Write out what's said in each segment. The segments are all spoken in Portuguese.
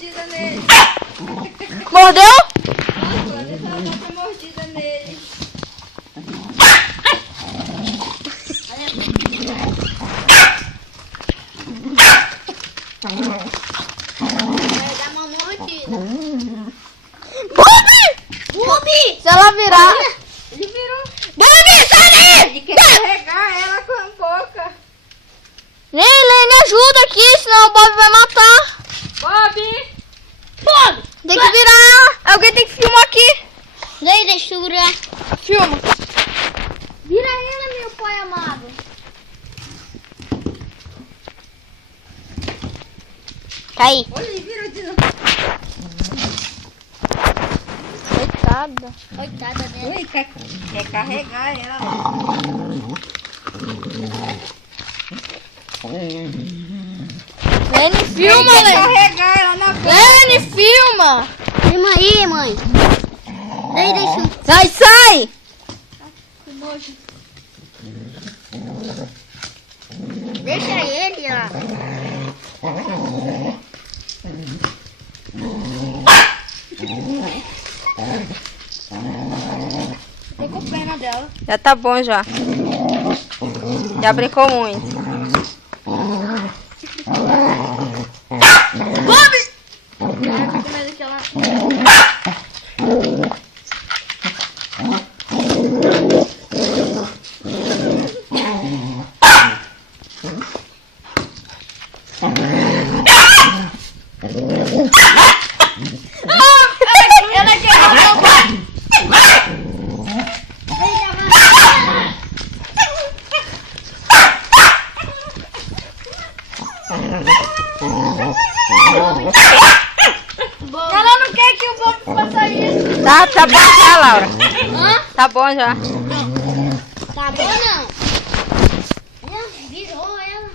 mordida nele. Mordeu? Nossa, deixa ela dar uma mordida nele. Vai dar uma mordida. Bobi! Se ela virar... Ele virou. Bobi, sai daí! Ele quer carregar ela com a boca. Lene, ajuda aqui, senão o Bob vai matar. Bob! Bob! Tem que virar. Alguém tem que filmar aqui. Daí, deixa eu segurar. Filma. Vira ela, meu pai amado. Cai. Olha, ele virou de novo. Coitada. Coitada dela. Ui, quer carregar ela. Lene, filma, Quer Lene. carregar ela na boca. Lene, filma. Filma aí, mãe. Daí, deixa eu... Sai, sai. Que nojo. Deixa ele, ó. Tô com pena dela. Já tá bom já. Já brincou muito. Bob! Eu tô com medo que ela... Ela quer meu pai. Ela não quer que o Bob faça isso. Tá bom já, Laura. Hã? Tá bom já. Tá bom, não? Ela virou ela.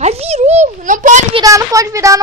Ai, virou. Não pode virar, não pode virar.